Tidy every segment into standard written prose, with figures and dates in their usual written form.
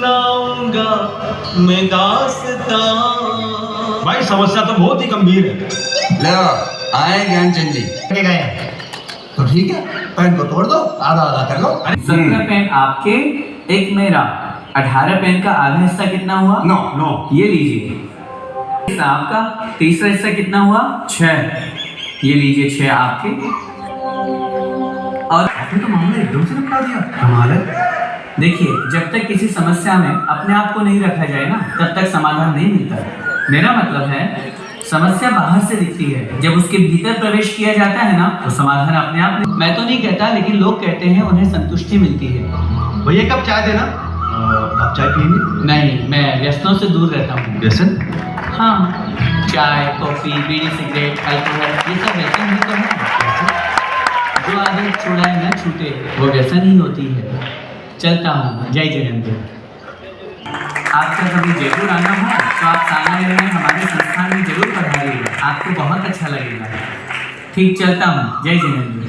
सुनाऊंगा मैं दास्तां। भाई समस्या तो बहुत ही गंभीर है। लो आए ज्ञानचंद जी। गए तो ठीक है, पेन को तोड़ दो, आधा आधा कर लो। 17 पेन आपके, एक मेरा। 18 पेन का आधा हिस्सा कितना हुआ? 9 ये लीजिए। हिस्सा आपका, तीसरा हिस्सा कितना हुआ? 6। ये लीजिए 6 आपके। और आपने तो मामला एकदम से निपटा दिया, कमाल है। देखिए, जब तक किसी समस्या में अपने आप को नहीं रखा जाए ना, तब तक समाधान नहीं मिलता। मेरा मतलब है, समस्या बाहर से दिखती है, जब उसके भीतर प्रवेश किया जाता है ना, तो समाधान अपने आप। मैं तो नहीं कहता, लेकिन लोग कहते हैं उन्हें संतुष्टि मिलती है। भैया कब चाय देना? आप चाय पिएंगे? नहीं, मैं व्यसनों से दूर रहता हूँ। व्यसन? हाँ, चाय, कॉफी, बीड़ी, सिगरेट, अल्कोहल, ये सब व्यसन ही तो है। जो आदमी छुड़ाए न छूटे, वो व्यसन ही होती है। चलता हूँ, जय जगन्नाथ। आपका कभी जयपुर आना हो तो आप सालाना में हमारे संस्थान में जरूर पधारिएगा, आपको बहुत अच्छा लगेगा। ठीक, चलता हूँ, जय जगन्नाथ।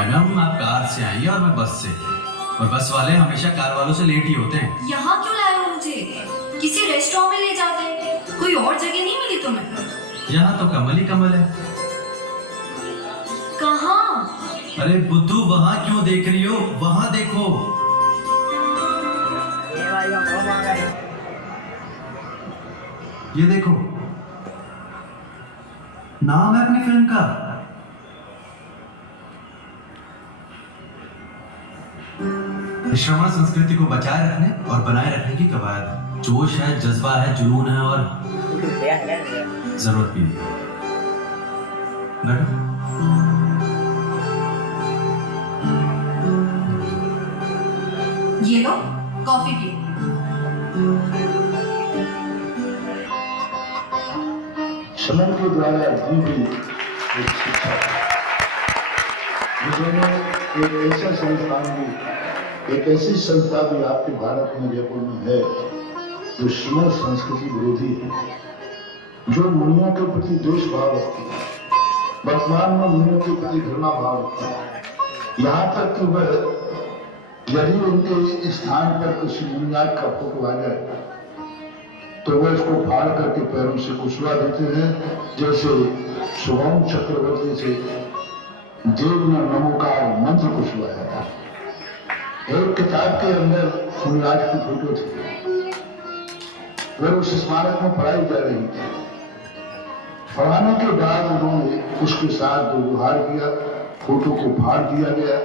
मैडम आप कार से आई और मैं बस से, और बस वाले हमेशा कार वालों से लेट ही होते हैं। यहाँ क्यों लाए हो मुझे? किसी रेस्टोरेंट में ले जाते, कोई और जगह नहीं मिली तुम्हें? यहाँ तो कमल ही कमल है। कहाँ? अरे बुद्धू, वहाँ क्यों देख रही हो, वहाँ देखो। ये देखो, नाम है अपनी फिल्म का। श्रवण संस्कृति को बचाए रखने और बनाए रखने की कवायद है। जोश है, जज्बा है, जुनून है और जरूरत भी है। ये लो, कॉफी पियो। समय के द्वारा दी हुई एक शिक्षा, जिन्होंने एक ऐसा संस्थान भी, एक ऐसी संस्था भी आपके भारत में, जयपुर में है, जो श्रमण संस्कृति विरोधी है, जो मुनियों के प्रति द्वेष भाव रखती है, वर्तमान में मुनियों के प्रति घृणा भाव रखती है। यहाँ तक कि वह, यदि उनके स्थान पर किसी मुनियाद का फोटो आ जाए तो वह इसको फाड़ करके पैरों से कुचला देते हैं, जैसे शुभम चक्रवर्ती से देव ने नमोकार मंत्र कुचलाया था। एक किताब के अंदर मुनिराज की फोटो थी, वह उस स्मारक में पढ़ाई जा रही थी। पढ़ाने के बाद उन्होंने उसके साथ दुर्व्यवहार किया, फोटो को फाड़ दिया गया।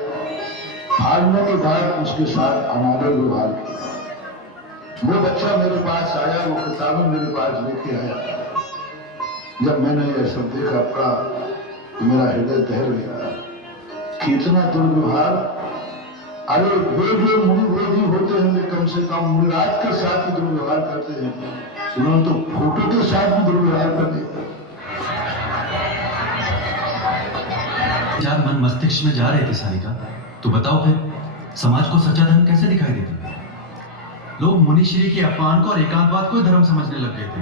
फाड़ने के बाद उसके साथ अनादर व्यवहार किया। वो बच्चा मेरे पास आया, वो किताबें मेरे पास लेके आया। जब मैंने यह सब देखा, पढ़ा, तो मेरा हृदय दहल गया कि इतना दुर्व्यवहार। अरे वे जो मुनि विरोधी होते हैं, वे कम से कम मुनिराज के साथ ही दुर्व्यवहार करते हैं, उन्होंने तो फोटो के साथ भी दुर्व्यवहार कर दिया। चार मन मस्तिष्क में जा रहे थे सारिका, तो बताओ फिर समाज को सच्चा धर्म कैसे दिखाई देता? लोग मुनिश्री के अपमान को और एकांतवाद को धर्म समझने लग गए थे।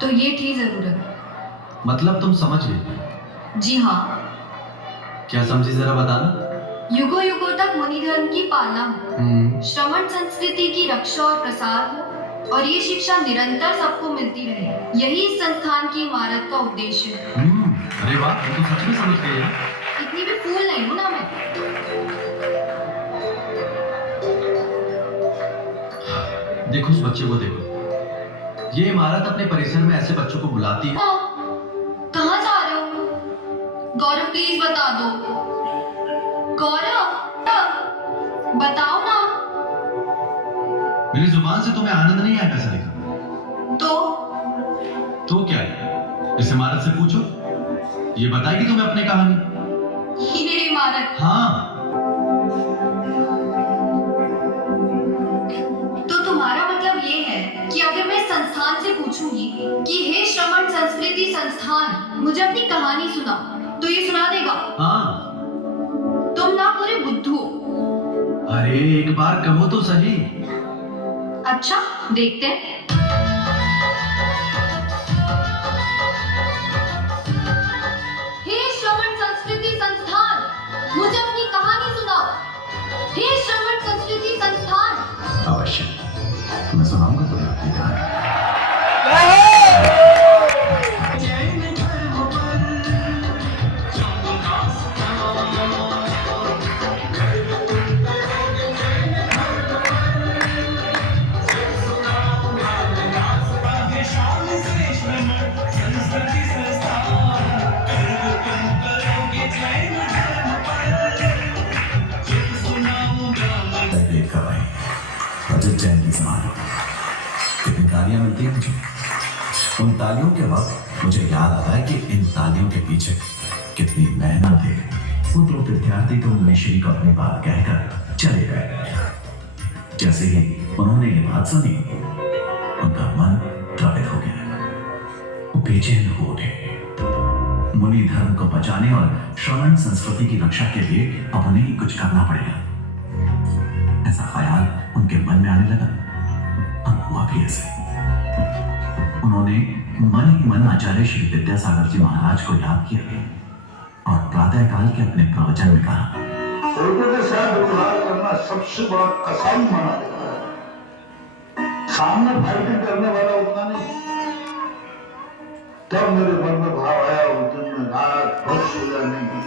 तो ये थी जरूरत। मतलब तुम समझ गए? जी हाँ। क्या समझी, जरा बताना। युगों युगों तक मुनि धर्म की पालना हो, श्रमण संस्कृति की रक्षा और प्रसार हो, और ये शिक्षा निरंतर सबको मिलती रहे, यही इस संस्थान की इमारत का उद्देश्य है। अरे वाह, तुम तो सच में समझ गए यार। इतनी भी फूल नहीं हूं ना मैं। देखो उस बच्चे को, देखो। ये इमारत अपने परिसर में ऐसे बच्चों को बुलाती है। कहाँ जा रहे हो? गौरव प्लीज बता दो। गौरव बताओ ना। मेरी जुबान से तुम्हें आनंद नहीं आएगा सारिका। तो क्या है? इस इमारत से पूछो, ये बताएगी तुम्हें अपनी कहानी। ये इमारत? हाँ। तो तुम्हारा मतलब ये है कि अगर मैं संस्थान से पूछूंगी कि हे श्रमण संस्कृति संस्थान, मुझे अपनी कहानी सुना, तो ये सुना देगा? हाँ। तुम ना पूरे बुद्धू। अरे एक बार कहो तो सही। अच्छा, देखते हैं। हे श्रमण संस्कृति संस्थान, मुझे अपनी कहानी सुनाओ। हे श्रमण संस्कृति संस्थान। अवश्य, मैं सुनाऊंगा तुम्हें अपनी कहानी। कितनी तालियां मिलती हैं मुझे। उन तालियों के वक्त मुझे याद आता है कि इन तालियों के पीछे कितनी मेहनत है। वो दो विद्यार्थी तो मुनीश्री को अपनी बात कहकर चले गए। जैसे ही उन्होंने ये बात सुनी, उनका मन द्रवित हो गया। वो बेचैन हो उठे। मुनि धर्म को बचाने और श्रवण संस्कृति की रक्षा के लिए अब उन्हें ही कुछ करना पड़ेगा, ऐसा ख्याल उनके मन में आने लगा। और हुआ भी ऐसे। उन्होंने मन ही मन आचार्य श्री विद्यासागर जी महाराज को याद किया और प्रातः काल के अपने प्रवचन में कहा, उर्दू के साथ व्यवहार करना सबसे बड़ा कसाई माना जाता है। सामने फाइटिंग करने वाला उतना नहीं। तब मेरे मन में भाव आया, उस दिन में रात भर सोया नहीं,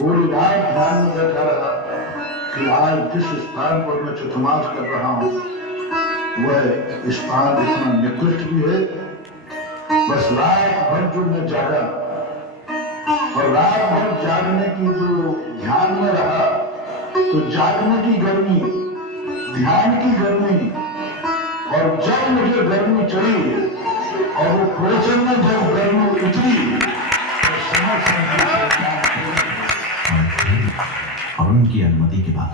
पूरी रात ध्यान में बैठा रहा कि आज जिस स्थान पर मैं चतुर्मास कर रहा हूं वह स्थान इतना निकृष्ट भी है। बस रात भर जो मैं जागा और रात भर जागने की जो ध्यान में रहा, तो जागने की गर्मी, ध्यान की गर्मी, और जब मुझे गर्मी चढ़ी और वो प्रवचन में जब गर्मी उतरी तो समझ और उनकी अनुमति के बाद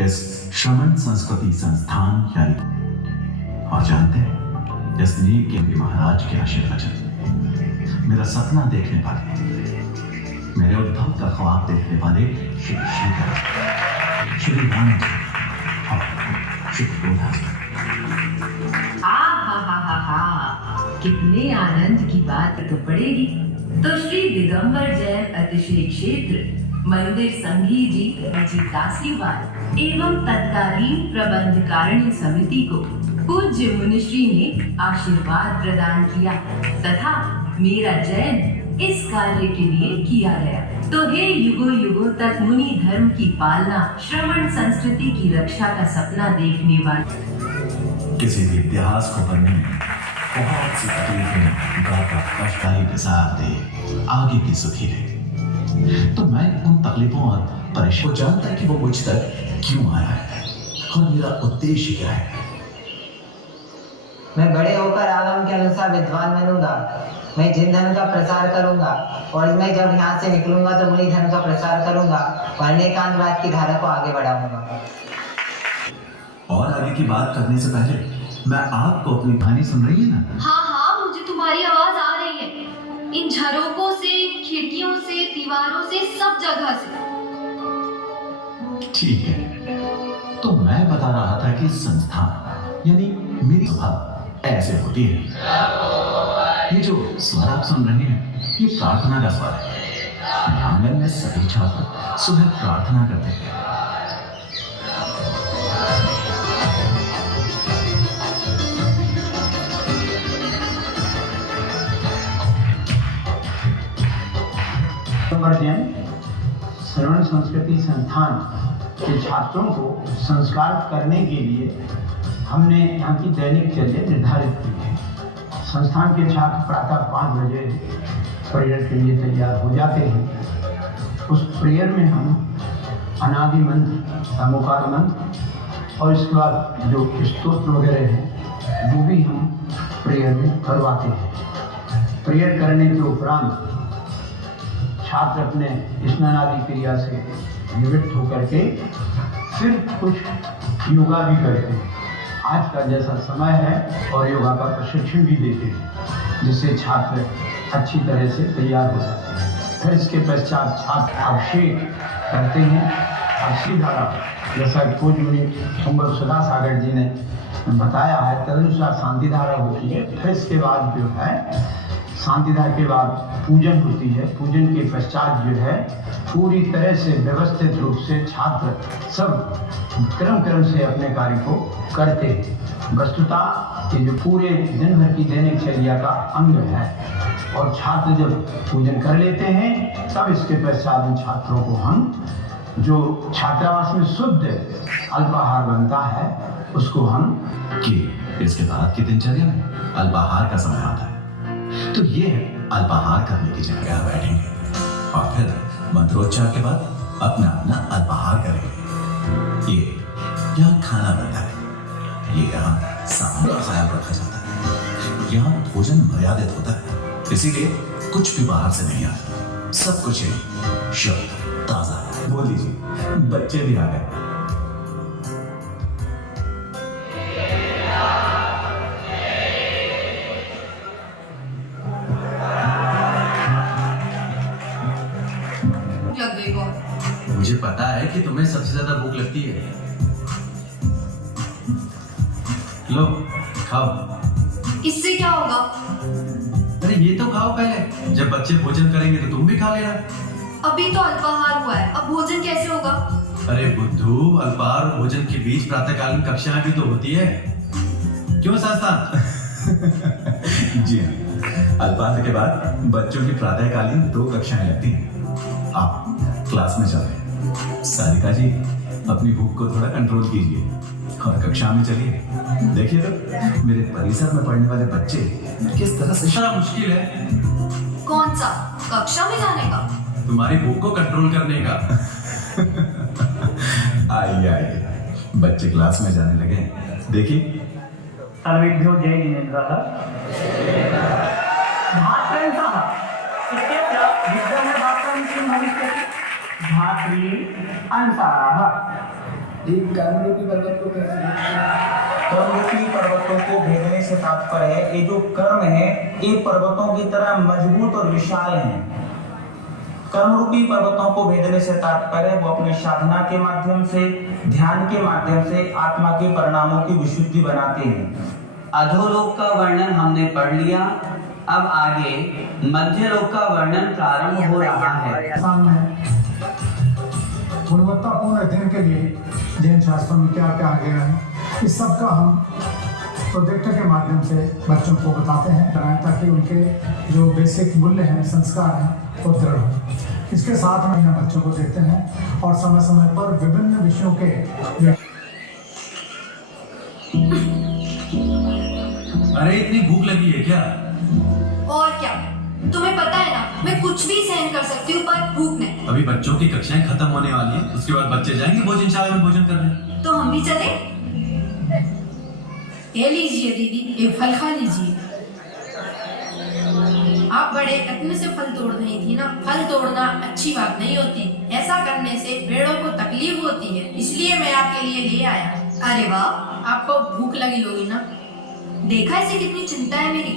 इस श्रमण संस्कृति संस्थान यानी, और जानते हैं, इस नीव के महाराज के आशीर्वचन, मेरा सपना देखने वाले, मेरे उद्धव का ख्वाब देखने वाले श्री शंकर, श्री राम जी और श्री क्रोधा जी। कितने आनंद की बात तो पड़ेगी। तो श्री दिगंबर जैन अतिशय क्षेत्र मंदिर संघी जी काशीवाल एवं तत्कालीन प्रबंध कारिणी समिति को पूज्य मुनिश्री ने आशीर्वाद प्रदान किया तथा मेरा चयन इस कार्य के लिए किया गया। तो हे युगों युगों तक मुनि धर्म की पालना, श्रवण संस्कृति की रक्षा का सपना देखने वाले, किसी भी इतिहास को पढ़ने में बहुत सी तकलीफें गाता कष्टाई विसार दे आगे की सुखी रहे। तो मैं उन तकलीफों और परेशानी को जानता है कि वो मुझ तक क्यों आया है और मेरा उद्देश्य क्या है। मैं बड़े होकर आगम के अनुसार विद्वान बनूंगा। मैं जिन धर्म का प्रसार करूंगा और मैं जब यहाँ से निकलूंगा तो मुनि धर्म का प्रसार करूंगा और अनेकांतवाद की धारा को आगे बढ़ाऊंगा। और आगे की बात करने से पहले मैं आपको अपनी कहानी सुन रही है ना? हाँ हाँ, मुझे तुम्हारी आवाज आ रही है, इन झरोकों से, खिड़कियों से, दीवारों से, सब जगह से। ठीक है, तो मैं बता रहा था कि संस्थान यानी मेरी स्वभाव ऐसे होती है। ये जो स्वर आप सुन रहे हैं, ये प्रार्थना का स्वर है। आंगन में सभी छात्र सुबह प्रार्थना करते हैं। श्रवण संस्कृति संस्थान के छात्रों को संस्कार करने के लिए हमने यहाँ की दैनिक चर्या निर्धारित की है। संस्थान के छात्र प्रातः 5 बजे प्रेयर के लिए तैयार हो जाते हैं। उस प्रेयर में हम अनादि मंत्र, अमुकार मंत्र और इसके बाद जो स्तोत्र वगैरह हैं वो भी हम प्रेयर में करवाते हैं। प्रेयर करने के उपरांत छात्र अपने स्नान आदि क्रिया से निवृत्त होकर के फिर कुछ योगा भी करते हैं। आज का जैसा समय है और योगा का प्रशिक्षण भी देते हैं, जिससे छात्र अच्छी तरह से तैयार हो जाते हैं। फिर इसके पश्चात छात्र अभिषेक करते हैं। अब धारा जैसा पूज्य मुनि कुंवर सुधा सागर जी ने बताया है, तदनुसार शांति धारा होती है। फिर इसके बाद जो है शांति धारा के बाद पूजन होती है। पूजन के पश्चात जो है पूरी तरह से व्यवस्थित रूप से छात्र सब क्रम से अपने कार्य को करते हैं। वस्तुतः ये जो पूरे दिन भर की दैनिकचर्या का अंग है, और छात्र जब पूजन कर लेते हैं तब इसके पश्चात उन छात्रों को हम जो छात्रावास में शुद्ध अल्पाहार बनता है उसको हम कि इसके बाद की दिनचर्या में अल्पाहार का समय आता है, तो ये अल्पाहार करने की जगह बैठेंगे और फिर मंत्रोच्चार के बाद अपना अपना अल्पाहार करेंगे। ये यहाँ खाना बनता है, ये यहाँ सामान का ख्याल रखा जाता है, यहाँ भोजन मर्यादित होता है, इसीलिए कुछ भी बाहर से नहीं आता, सब कुछ शुद्ध ताजा। बोल दीजिए, बच्चे भी आ गए। लग गई बहुत। मुझे पता है कि तुम्हें सबसे ज्यादा भूख लगती है। लो खाओ। इससे क्या होगा? अरे ये तो खाओ पहले, जब बच्चे भोजन करेंगे तो तुम भी खा लेना। अभी तो अल्पाहार हुआ है, अब भोजन कैसे होगा? अरे बुद्धू, अल्पाहार और भोजन के बीच प्रातःकालीन कक्षाएं भी तो होती है, क्यों संस्थान? जी हाँ, अल्पाहार के बाद बच्चों की प्रातःकालीन 2 कक्षाएं लगती हैं। आप क्लास में चलें। सारिका जी, अपनी भूख को थोड़ा कंट्रोल कीजिए और कक्षा में चलिए। देखिए तो मेरे परिसर में पढ़ने वाले बच्चे किस तरह से। बड़ा मुश्किल है। कौन सा? कक्षा में जाने का? तुम्हारी भूख को कंट्रोल करने का। आइए आइए, बच्चे क्लास में जाने लगे। देखिए, सर्वेभ्यो जय जिनेन्द्रः। भात्रंसः इत्यत्र विद्यमान भात्रं किं भविष्यति? भात्री अंसाः। कर्मरूपी पर्वत को कैसे भेदते हैं? कर्मरूपी पर्वतों को भेदने से तात्पर्य है ये जो कर्म है ये पर्वतों की तरह मजबूत और विशाल हैं। कर्मरूपी पर्वतों को भेदने से तात्पर्य वो अपने साधना के माध्यम से, ध्यान के माध्यम से आत्मा के परिणामों की विशुद्धि बनाते हैं। अधोलोक का वर्णन हमने पढ़ लिया, अब आगे मध्यलोक का वर्णन प्रारंभ हो रहा है। सामने गुणवत्तापूर्ण अध्ययन के लिए जैन शास्त्रों में क्या क्या आ गया है, इस सब का हम प्रोजेक्टर के माध्यम से बच्चों को बताते हैं ताकि उनके जो बेसिक मूल्य हैं, संस्कार हैं, वो दृढ़ हो। इसके साथ में हम बच्चों को देते हैं और समय समय पर विभिन्न विषयों के। अरे इतनी भूख लगी है क्या? और क्या, तुम्हें पता है ना मैं कुछ भी सहन कर सकती हूँ पर भूख नहीं। अभी बच्चों की कक्षाएं खत्म होने वाली हैं, उसके बाद बच्चे जाएंगे भोजनशाला में भोजन करने। तो हम भी चले? ये लीजिए दीदी, एक फल खा लीजिए। आप बड़े यत्न से फल तोड़ रही थी ना। फल तोड़ना अच्छी बात नहीं होती, ऐसा करने से पेड़ों को तकलीफ होती है, इसलिए मैं आपके लिए ले आया। अरे वाह, आपको भूख लगी होगी ना। देखा इसे कितनी चिंता है मेरी।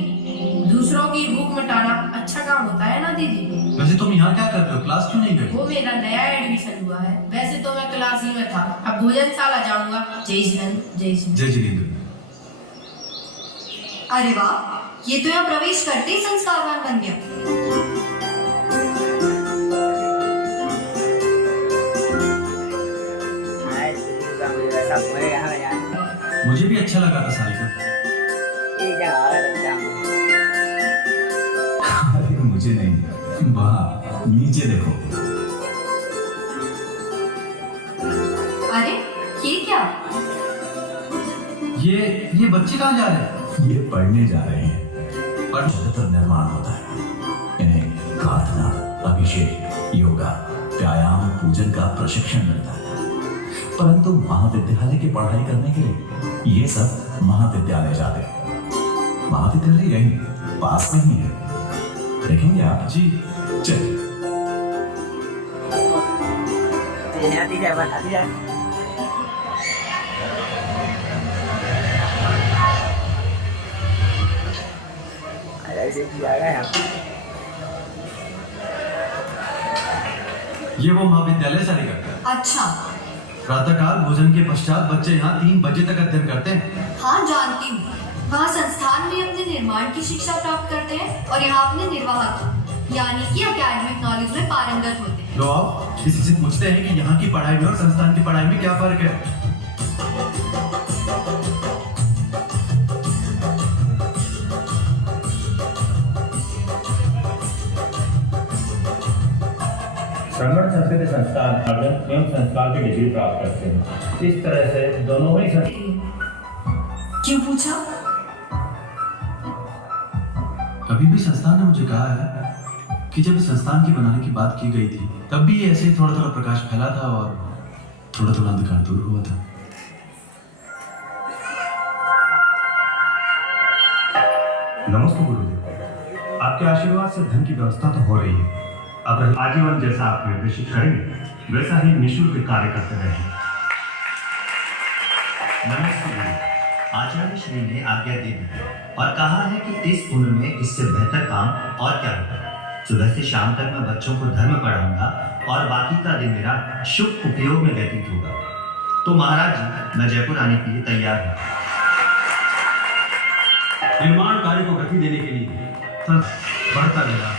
दूसरों की भूख मिटाना अच्छा काम होता है ना दीदी। वैसे तुम यहाँ क्या कर रहे हो? क्लास क्यों नहीं गए? वो मेरा नया एडमिशन हुआ है, वैसे तो मैं क्लास ही में था, अब भोजनशाला जाऊंगा। जय जिनेंद्र। जय जिनेंद्र। जय जिनेंद्र। अरे वाह, ये तो यहाँ प्रवेश करते ही संस्कारवान बन गया। मुझे भी अच्छा लगा था सारिका। अरे मुझे नहीं, वहाँ नीचे देखो। अरे ये क्या? ये बच्चे कहाँ जा रहे हैं? ये पढ़ने जा रहे हैं। पर जगत निर्माण होता है, इन्हें प्रार्थना, अभिषेक, योगा, व्यायाम, पूजन का प्रशिक्षण मिलता है। परंतु महाविद्यालय की पढ़ाई करने के लिए ये सब महाविद्यालय जाते हैं। महाविद्यालय यही पास में ही है, देखेंगे आप? जी चलिए। ये वो महाविद्यालय सारिका। अच्छा, प्रातःकाल भोजन के पश्चात बच्चे यहाँ 3 बजे तक अध्ययन करते हैं। हाँ जानती हूँ। वहाँ संस्थान में अपने निर्माण की शिक्षा प्राप्त करते हैं और यहाँ अपने निर्वाह की यानी कि एकेडमिक नॉलेज में पारंगत होते हैं। लो आओ किसी से पूछते हैं कि यहाँ की पढ़ाई में और संस्थान की पढ़ाई में क्या फर्क है। श्रमण संस्कृति संस्थान आर्जन एवं संस्कार की डिग्री प्राप्त करते हैं। इस तरह से दोनों ही क्यों पूछा? अभी भी संस्थान ने मुझे कहा है कि जब इस संस्थान की बनाने की बात की गई थी तब भी ऐसे थोड़ा थोड़ा प्रकाश फैला था और थोड़ा थोड़ा अंधकार दूर हुआ था। नमस्ते गुरुदेव, आपके आशीर्वाद से धन की व्यवस्था तो हो रही है। अब आजीवन जैसा आप निर्देशित करेंगे वैसा ही निःशुल्क कार्य करते रहेंगे। नमस्ते गुरु। आचार्य श्री ने आज्ञा दे दी और कहा है कि इस उम्र में इससे बेहतर काम और क्या होगा। सुबह से शाम तक मैं बच्चों को धर्म पढ़ाऊंगा और बाकी का दिन मेरा शुभ उपयोग में व्यतीत होगा। तो महाराज जी, मैं जयपुर आने के लिए तैयार हूँ। निर्माण कार्य को गति देने के लिए बढ़ता गया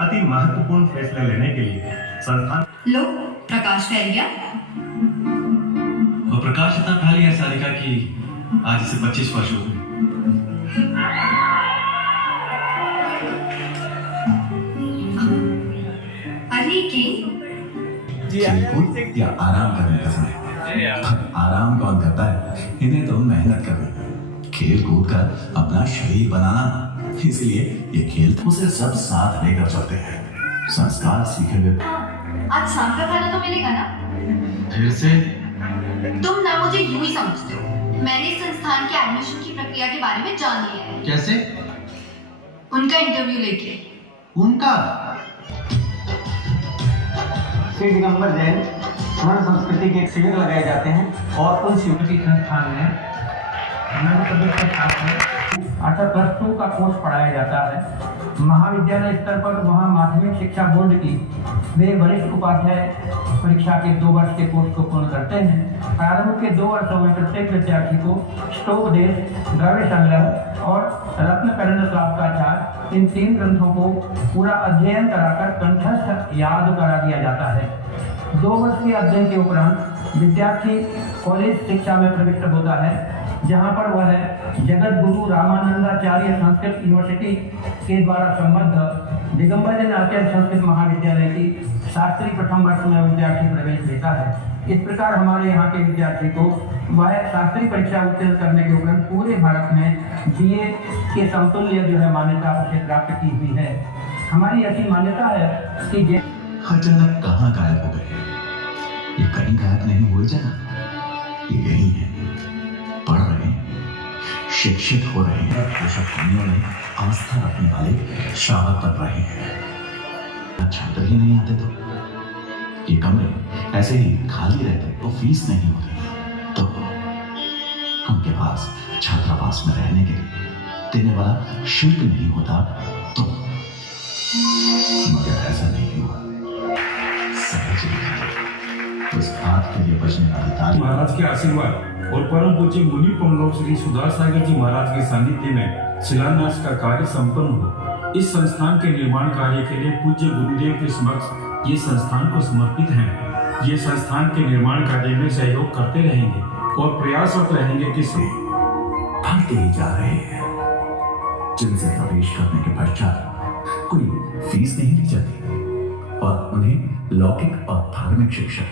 अति महत्वपूर्ण फैसले लेने के लिए संस्थान। लो, प्रकाश फैल गया। और प्रकाश इतना फैल गया सारिका कि आज इसे 25 वर्ष हो गए। अरे खेलकूद या आराम करने का समय? आराम कौन करता है? इन्हें तो मेहनत करनी, खेल कूद कर अपना शरीर बनाना। इसलिए ये खेल उसे सब साथ लेकर चलते हैं। संस्कार सीखे हुए। आज शाम का खाना तो मिलेगा ना? फिर से तुम ना मुझे यूं ही समझते हो। मैंने इस संस्थान के एडमिशन की प्रक्रिया के बारे में जान लिया है। कैसे? उनका इंटरव्यू लेके। उनका? श्री दिगंबर जैन श्रमण संस्कृति के शिविर लगाए जाते हैं और उन शिविर की संस्थान में हमारे सभी के साथ अर्थात +2 का कोर्स पढ़ाया जाता है। महाविद्यालय स्तर पर वहाँ माध्यमिक शिक्षा बोर्ड की वे वरिष्ठ उपाध्याय परीक्षा के 2 वर्ष के कोर्स को पूर्ण करते हैं। प्रारंभ के 2 वर्षों में प्रत्येक विद्यार्थी को ष्टोपदेश, द्रव्य संग्रह और रत्नकरण श्लाघाचार्य इन 3 ग्रंथों को पूरा अध्ययन कराकर कंठस्थ याद करा दिया जाता है। 2 वर्ष के अध्ययन के उपरांत विद्यार्थी कॉलेज शिक्षा में प्रविष्ट होता है, जहाँ पर वह जगत गुरु रामानंदाचार्य संस्कृत यूनिवर्सिटी के द्वारा संबद्ध दिगंबर जैन आचार्य संस्कृत महाविद्यालय की शास्त्री प्रथम वर्ष में विद्यार्थी प्रवेश लेता है। इस प्रकार हमारे यहाँ के विद्यार्थी को वह शास्त्री परीक्षा उत्तीर्ण करने के उपरांत पूरे भारत में BA के समतुल्य जो है मान्यता उसे प्राप्त की हुई है। हमारी ऐसी मान्यता है कि अचानक कहाँ गायब हो गए? ये कहीं गायब नहीं हुए जना, ये यही है, पढ़ रहे हैं, शिक्षित हो रहे हैं, पोषक ध्वनियों में आस्था रखने वाले श्रावक बन रहे हैं। छात्र ही नहीं आते तो ये कमरे ऐसे ही खाली रहते तो फीस नहीं होती, तो उनके पास छात्रावास में रहने के लिए देने वाला शुल्क नहीं होता, तो मगर ऐसा नहीं हुआ। सहज उस बात के लिए बचने का अधिकार महाराज के आशीर्वाद और परम पूज्य मुनि पुंगव श्री सुधार सागर जी महाराज के सानिध्य में शिलान्यास का कार्य संपन्न हुआ। इस संस्थान के निर्माण कार्य के लिए पूज्य गुरुदेव के समक्ष ये संस्थान को समर्पित है। ये संस्थान के निर्माण कार्य में सहयोग करते रहेंगे और प्रयासरत रहेंगे कि भागते ही जा रहे हैं, जिनसे प्रवेश करने के पश्चात कोई फीस नहीं ली जाती और उन्हें लौकिक और धार्मिक शिक्षा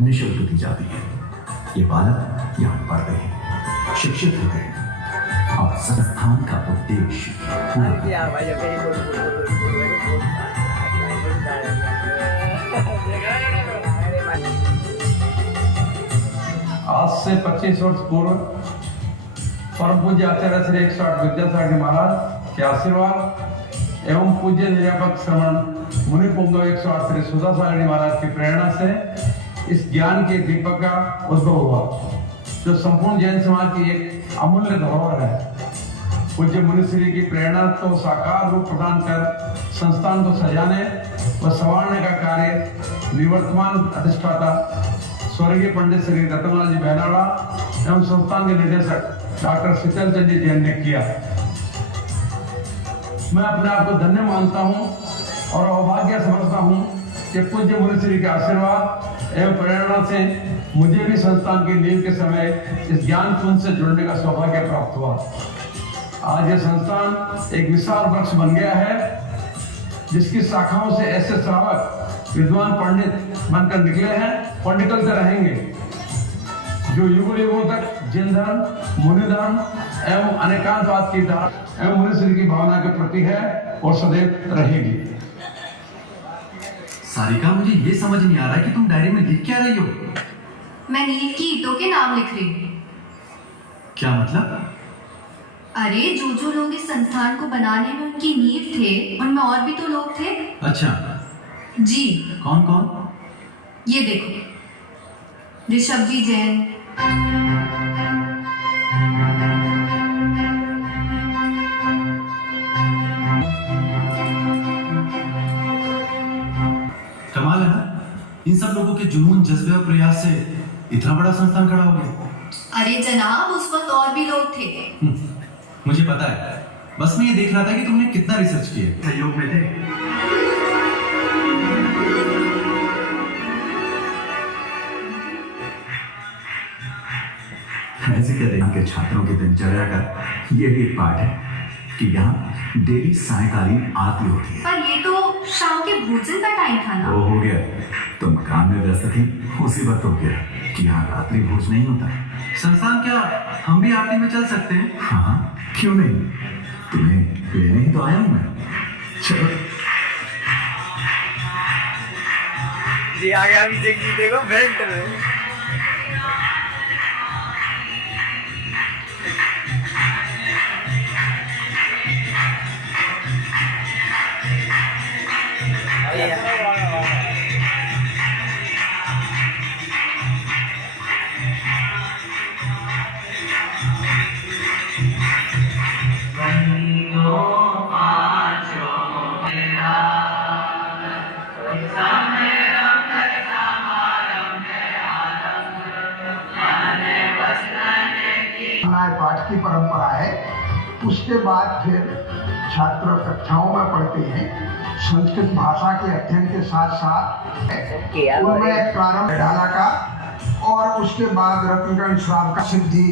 निःशुल्क दी जाती है। ये बालक यहाँ पढ़ते हैं, शिक्षित होते हैं और संस्थान का उद्देश्य पूरा आज से 25 वर्ष पूर्व परम पूज्य आचार्य श्री 108 विद्यासागर महाराज के आशीर्वाद एवं पूज्य निर्यापक श्रमण मुनि पुंगव 108 श्री सुधा सागर महाराज की प्रेरणा से इस ज्ञान के दीपक का उद्भव हुआ, जो संपूर्ण जैन समाज की एक अमूल्य धरोहर है। पूज्य मुनिश्री की प्रेरणा को साकार रूप प्रदान कर संस्थान को सजाने व संवारने का कार्य निवर्तमान अधिष्ठाता स्वर्गीय पंडित श्री रतनलाल जी बैनाला एवं संस्थान के निदेशक डॉक्टर शीतल चंद जी जैन ने किया। मैं अपने आप को धन्य मानता हूँ और अभाग्य समझता हूँ कि पूज्य मुनिश्री के आशीर्वाद एवं प्रेरणा से मुझे भी संस्थान की नींव के समय इस ज्ञान कुंज से जुड़ने का सौभाग्य प्राप्त हुआ। आज यह संस्थान एक विशाल वृक्ष बन गया है जिसकी शाखाओं से ऐसे श्रावक विद्वान पंडित बनकर निकले हैं और निकलते रहेंगे जो युगों युगों तक जिन धर्म मुनि धर्म एवं अनेकांतवाद की धारा एवं मुनिश्री की भावना के प्रति है और सदैव रहेगी। सारिका, मुझे ये समझ नहीं आ रहा कि तुम डायरी में लिख क्या रही हो? मैं नींव की ईंटों के नाम लिख रही हूँ। क्या मतलब? अरे जो लोग इस संस्थान को बनाने में उनकी नींव थे उनमें और भी तो लोग थे। अच्छा जी। कौन कौन? ये देखो, ऋषभ जी जैन, कमाल है ना, इन सब लोगों के जुनून जज्बे और प्रयास से इतना बड़ा संस्थान खड़ा हो गया। अरे जनाब, उस वक्त और भी लोग थे। मुझे पता है, बस मैं ये देख रहा था कि तुमने कितना रिसर्च किया। सहयोग में थे। ऐसे कहते हैं कि छात्रों की दिनचर्या का ये भी एक पार्ट है कि यहाँ डेली सायकालीन आरती होती है। पर ये तो शाम के भोजन का टाइम था ना। वो हो गया, तुम काम में व्यस्त थी, उसी वक्त हो गया कि यहाँ रात्रि भोज नहीं होता। संस्थान क्या हम भी आरती में चल सकते हैं? हाँ, क्यों नहीं, तुम्हें लेने ही तो आया हूँ मैं। चलो जी, आ गया अभिषेक जी, देखो फ्रंट में। पाठ की परंपरा है। उसके बाद फिर छात्र कक्षाओं में पढ़ते हैं। संस्कृत भाषा के अध्ययन के साथ साथ उनमें प्रारंभ डाला का और उसके बाद रत्नगंज श्राव का सिद्धि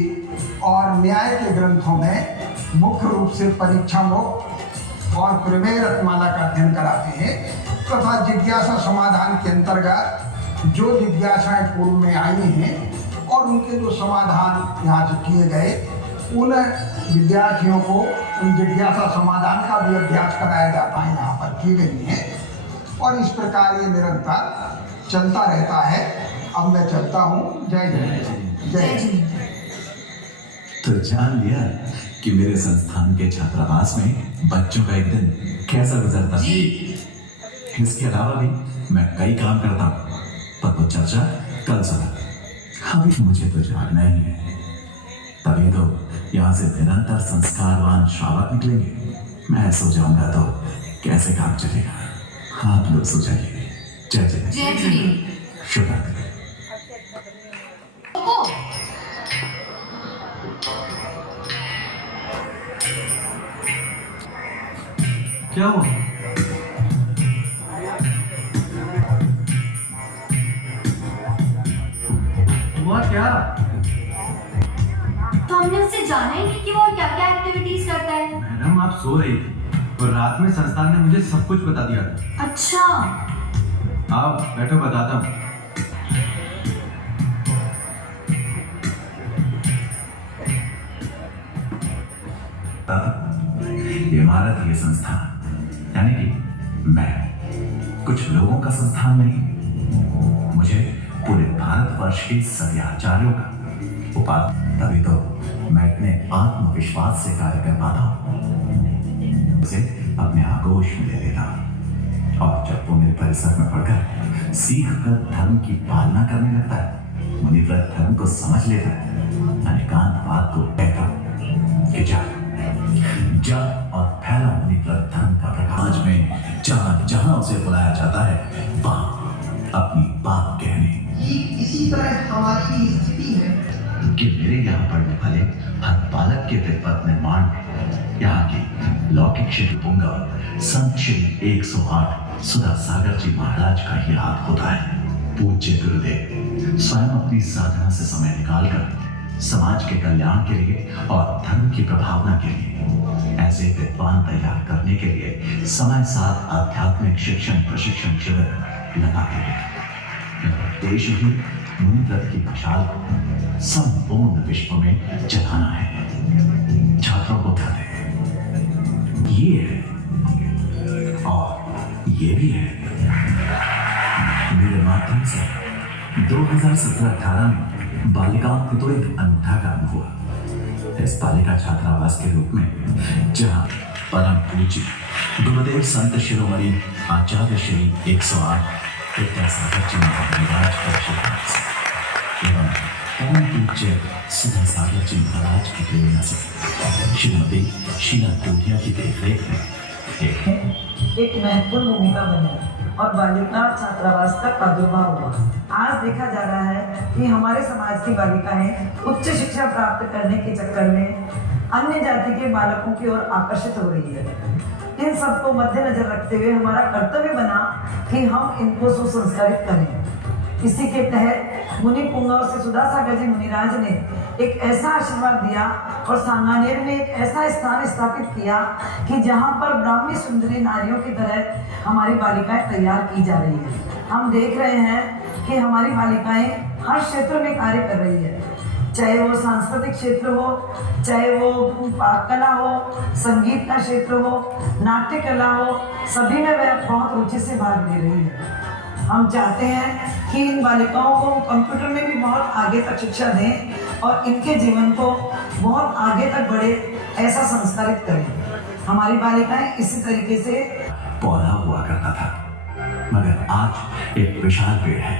और न्याय के ग्रंथों में मुख्य रूप से परीक्षा मुक्त और प्रमेय रत्नमाला का अध्ययन कराते हैं तथा जिज्ञासा समाधान के अंतर्गत जो जिज्ञासाएं पूर्व में आई हैं और उनके जो समाधान यहाँ से किए गए उन विद्यार्थियों को उन जिज्ञासा समाधान का भी अभ्यास कराया जाता है, यहाँ पर की गई है और इस प्रकार ये निरंतर चलता रहता है। अब मैं चलता हूँ। जय जय जय जय। तो जान लिया कि मेरे संस्थान के छात्रावास में बच्चों का एक दिन कैसा गुजरता है। इसके अलावा भी मैं कई काम करता हूँ, पर वो चर्चा कल सुना। अभी मुझे तो जागना ही है, तभी तो यहाँ से निरंतर संस्कारवान श्रावक निकलेंगे। मैं सो जाऊंगा तो कैसे काम चलेगा। आप लोग सो जाइए। जय जय जय जय। शुभ रात्रि। क्या हुआ? हुआ क्या? तो हमने उससे जाना ही नहीं कि वो क्या क्या एक्टिविटीज करता है। मैडम, आप सो रही थी और रात में संस्थान ने मुझे सब कुछ बता दिया था। अच्छा, आओ बैठो, बताता हूँ। इमारत, ये संस्थान यानी कि मैं कुछ लोगों का संस्थान नहीं, मुझे पूरे भारतवर्ष के सभी आचार्यों का उपाधि। तभी तो मैं इतने आत्मविश्वास से कार्य कर पाता हूँ, उसे अपने आगोश में ले लेता हूँ और जब वो मेरे परिसर में पढ़कर सीख कर धर्म की पालना करने लगता है, मुनिव्रत धर्म को समझ लेता है, अनेकांतवाद को कहता कि जा ज्ञान और फैला मुनिकृत धर्म का प्रकाश में जहां जहां उसे बुलाया जाता है वहां अपनी बात कहने। इसी तरह हमारी स्थिति है कि मेरे यहाँ पढ़ने वाले हर बालक के विद्वत निर्माण में यहाँ के लौकिक श्री पुंगव संत श्री 108 सुधा सागर जी महाराज का ही हाथ होता है। पूज्य गुरुदेव स्वयं अपनी साधना से समय निकालकर समाज के कल्याण के लिए और धर्म की प्रभावना के लिए ऐसे विद्वान तैयार करने के लिए समय साथ आध्यात्मिक शिक्षण प्रशिक्षण शिविर लगाते हैं। देश ही मुनिव्रत की मशाल को संपूर्ण विश्व में जलाना है। छात्रों को बता दें ये है और ये भी है। मेरे माध्यम से 2017-18 में बालिकाओं को तो एक अनूठा काम हुआ। इस बालिका छात्रावास के रूप में जहां परम पूज्य गुरुदेव संत शिरोमणि आचार्य श्री 108 विद्यासागर जी महाराज का आशीर्वाद से एवं परम पूज्य सुधा सागर जी महाराज की प्रेरणा से श्रीमती शीला टोलिया की देखरेख में एक महत्वपूर्ण भूमिका बनी और बालिका छात्रावास का प्रादुर्भाव हुआ। आज देखा जा रहा है कि हमारे समाज की बालिकाएं उच्च शिक्षा प्राप्त करने के चक्कर में अन्य जाति के बालकों की ओर आकर्षित हो रही है। इन सबको मद्देनजर रखते हुए हमारा कर्तव्य बना कि हम इनको सुसंस्कारित करें। इसी के तहत मुनि पुंगव से सुधा सागर जी मुनिराज ने एक ऐसा आशीर्वाद दिया और सांगानेर में एक ऐसा स्थान स्थापित किया कि जहां पर ब्राह्मी सुंदरी नारियों की तरह हमारी बालिकाएं तैयार की जा रही है। हम देख रहे हैं कि हमारी बालिकाएं हर क्षेत्र में कार्य कर रही है, चाहे वो सांस्कृतिक क्षेत्र हो, चाहे वो कला हो, संगीत का क्षेत्र हो, नाट्य कला हो, सभी में वह बहुत रुचि से भाग ले रही है। हम चाहते हैं कि इन बालिकाओं को कंप्यूटर में भी बहुत आगे तक शिक्षा दें और इनके जीवन को बहुत आगे तक बढ़े, ऐसा संस्कारित करें। हमारी बालिकाएं इसी तरीके से पौधा हुआ करता था, मगर आज एक विशाल पेड़ है।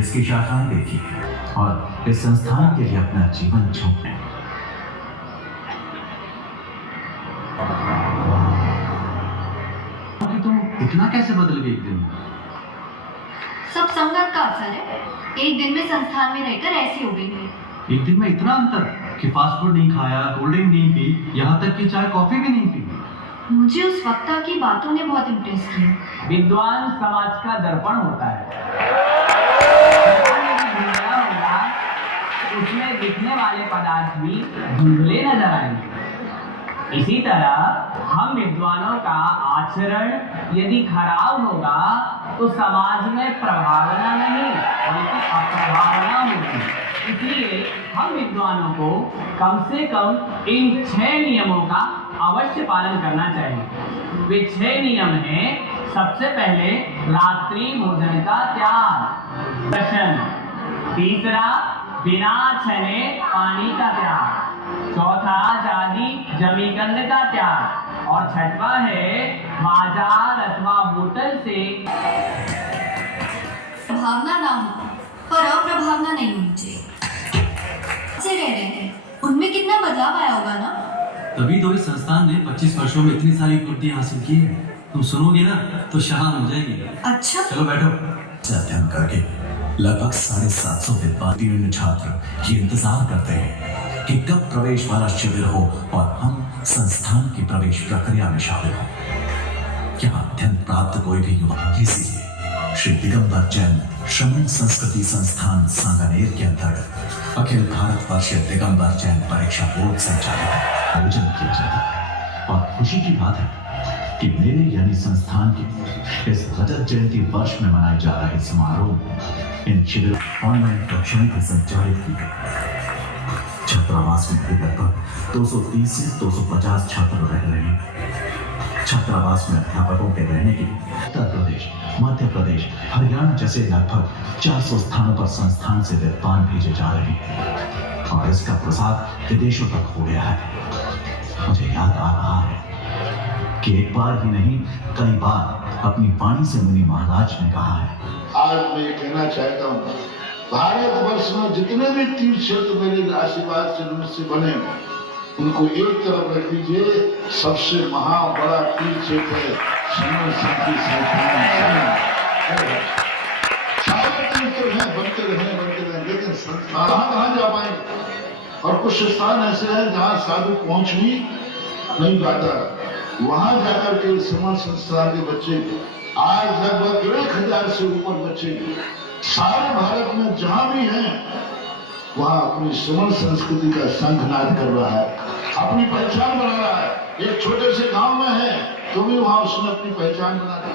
इसकी शाखाएं देखिए और इस संस्थान के लिए अपना जीवन झोंक दें। तुम इतना कैसे बदल गई एक दिन? सब संगत का असर है। एक दिन में संस्थान में रहकर ऐसी हो गई है। एक दिन में इतना अंतर कि फास्ट फूड नहीं खाया, कोल्ड ड्रिंक नहीं पी, यहाँ तक कि चाय कॉफी भी नहीं पी। मुझे उस वक्ता की बातों ने बहुत इम्प्रेस किया। विद्वान समाज का दर्पण होता है। उसमें दिखने वाले पदार्थ भी धुंधले नजर आएंगे। इसी तरह हम विद्वानों का आचरण यदि खराब होगा तो समाज में प्रभावना नहीं बल्कि अप्रभावना होगी। इसलिए हम विद्वानों को कम से कम इन 6 नियमों का अवश्य पालन करना चाहिए। वे 6 नियम हैं। सबसे पहले रात्रि भोजन का त्याग, प्रश्न। तीसरा, बिना छने पानी का त्याग। चौथा, जादी जमीकंद का त्याग। और छठवा है बाजार अथवा होटल से भावना ना हो पर अप्रभावना नहीं होनी चाहिए। से रह रहे हैं, उनमें कितना बदलाव आया होगा ना। तभी तो इस संस्थान ने 25 वर्षों में इतनी सारी उपलब्धियां हासिल की है। तुम सुनोगे ना तो शान हो जाएगी। अच्छा, चलो बैठो। अध्ययन करके लगभग 750 विद्वान छात्र ये इंतजार करते हैं कि कब प्रवेश वाला शिविर हो और हम संस्थान की प्रवेश प्रक्रिया में शामिल हो। क्या अध्ययन प्राप्त कोई भी युवा, इसीलिए श्री दिगंबर जैन श्रमण संस्कृति संस्थान सांगानेर के अंतर्गत अखिल भारतवर्षीय दिगंबर जैन परीक्षा बोर्ड संचालित आयोजन किया जाता है। और खुशी की बात है कि मेरे यानी संस्थान के इस रजत जयंती वर्ष में मनाए जा रहे समारोह इन शिविर ऑनलाइन कक्षाएं भी संचालित की गई। छात्रावास में लगभग 230 से 250 छात्र रह रहे हैं। छात्रावास में अध्यापकों के रहने के लिए उत्तर प्रदेश, मध्य प्रदेश, हरियाणा जैसे लगभग 400 स्थानों पर संस्थान से विद्वान भेजे जा रहे हैं और इसका प्रसार विदेशों तक हो गया है। मुझे याद आ रहा है कि एक बार ही नहीं कई बार अपनी वाणी से मुनि महाराज ने कहा है, आज मैं ये कहना चाहता हूँ, भारतवर्ष में जितने भी तीर्थ क्षेत्र मेरे आशीर्वाद से बने उनको एक तरफ रख दीजिए। सबसे बड़ा तीर्थ क्षेत्र है श्रमण शांति संस्थान। सारे तीर्थ हैं, बनते रहे, लेकिन संस्थान कहाँ जा पाएंगे? और कुछ स्थान ऐसे हैं जहाँ साधु पहुंच भी नहीं पाता। वहां जाकर के श्रमण संस्थान के बच्चे आज लगभग 1000 से ऊपर बच्चे सारे भारत में जहां भी हैं वहां अपनी श्रमण संस्कृति का शंखनाद कर रहा है, अपनी पहचान बना रहा है। एक छोटे से गांव में है तो भी वहां उसने अपनी पहचान बना दी।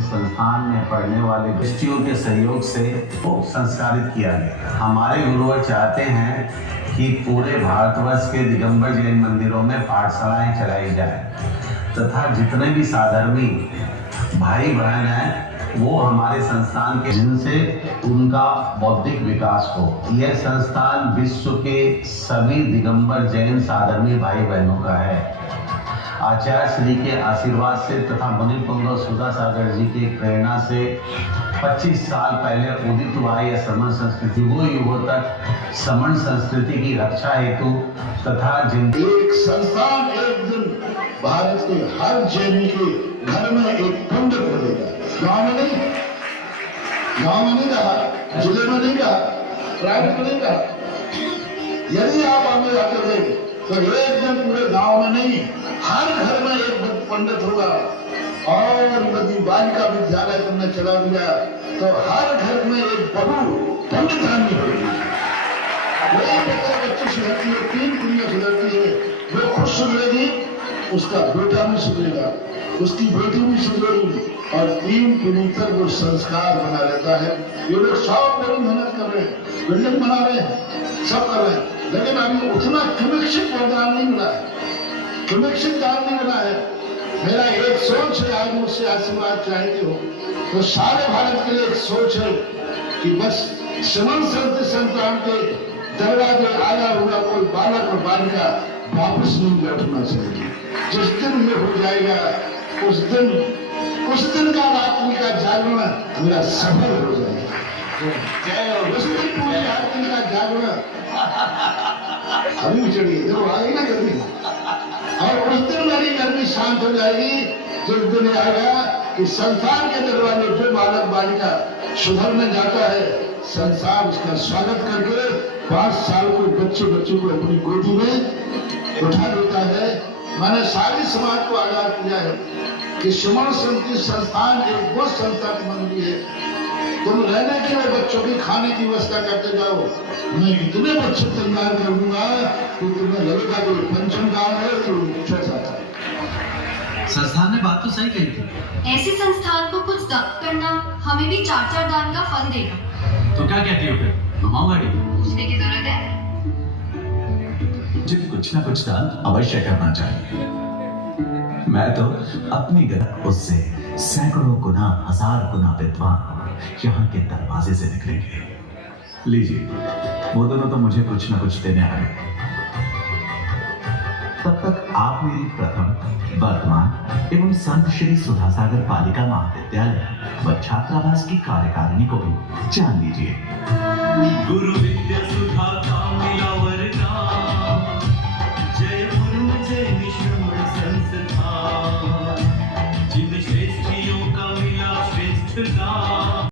संस्थान में पढ़ने वाले व्यक्तियों के सहयोग से वो संस्कारित किया गया। हमारे गुरुवर चाहते हैं कि पूरे भारतवर्ष के दिगंबर जैन मंदिरों में पाठशालाएं चलाई जाए तथा जितने भी साधर्मी भाई बहन हैं वो हमारे संस्थान के जिनसे उनका बौद्धिक विकास हो। यह संस्थान विश्व के सभी दिगंबर जैन साधर्मी भाई बहनों का है। आचार्य श्री के आशीर्वाद से तथा मुनि पुंगव सुधासागर जी की प्रेरणा से 25 साल पहले उदित हुआ यह श्रमण संस्कृति युगों तक श्रमण संस्कृति की रक्षा हेतु तथा एक संस्थान एक दिन भारत के हर जैनी के घर में एक पंडित बनेगा। गाँव में नहीं कहा, जिले में नहीं कहा, प्राइवेट में नहीं कहा। यदि आप आगे आते गए तो एक दिन पूरे गांव में नहीं हर घर में एक पंडित होगा। और यदि बालिका विद्यालय तुमने चला दिया तो हर घर में एक बहू पंडितानी होगी। वही बच्ची सुधरती है, 3 कुड़ियां सुधरती है। जो खुद सुधरेगी उसका बेटा भी सुधरेगा, उसकी बेटी भी सुधरेगी और 3 पीढ़ी तक वो संस्कार बना रहता है। ये लोग सब बड़ी मेहनत कर रहे हैं, बिल्डिंग बना रहे हैं, सब कर रहे हैं, लेकिन अभी उतना कनेक्शन प्रोग्राम नहीं मिला है, कनेक्शन दान नहीं मिला है। मेरा एक सोच है, आज मुझसे आशीर्वाद चाहते हो तो सारे भारत के लिए एक सोच है कि बस श्रमण संस्थान के दरवाजे आया हुआ कोई बालक और बालिका वापस नहीं लौटना चाहिए। जिस दिन ये हो जाएगा उस दिन का रात्रि का जागरण मेरा सफल हो जाएगा। उस दिन पूरी रात्रि का जागरण अभी चढ़िए देखो आएगी ना गर्मी, और उस दिन मेरी गर्मी शांत हो जाएगी जिस दिन आएगा कि संसार के दरवाजे जो बालक बालिका सुधरने जाता है संसार उसका स्वागत करके 5 साल के बच्चे को अपनी गोदी में उठा लेता है। मैंने सारी समाज को आगाह किया है कि श्रमण संस्थान एक वो संस्था मंदिर है। तुम रहने के लिए बच्चों की खाने की व्यवस्था करते जाओ, मैं इतने बच्चे तैयार करूंगा कि तुम्हें लगेगा कि पंचम गांव है तो चौथा था। संस्थान ने बात तो सही कही थी। ऐसे संस्थान को कुछ दान करना हमें भी 4-4 दान का फल देगा। तो क्या कहती हो फिर, घुमाऊंगा नहीं? पूछने की जरूरत है? मुझे कुछ ना कुछ दान अवश्य करना चाहिए। मैं तो अपनी घर उससे सैकड़ों गुना 1000 गुना विद्वान यहाँ के दरवाजे से निकलेंगे। लीजिए, वो दोनों तो मुझे कुछ ना कुछ देने आए। तब तक आप मेरी प्रथम, वर्तमान एवं संत श्री सुधासागर बालिका महाविद्यालय व छात्रावास की कार्यकारिणी को भी जान लीजिए। गुरु विद्या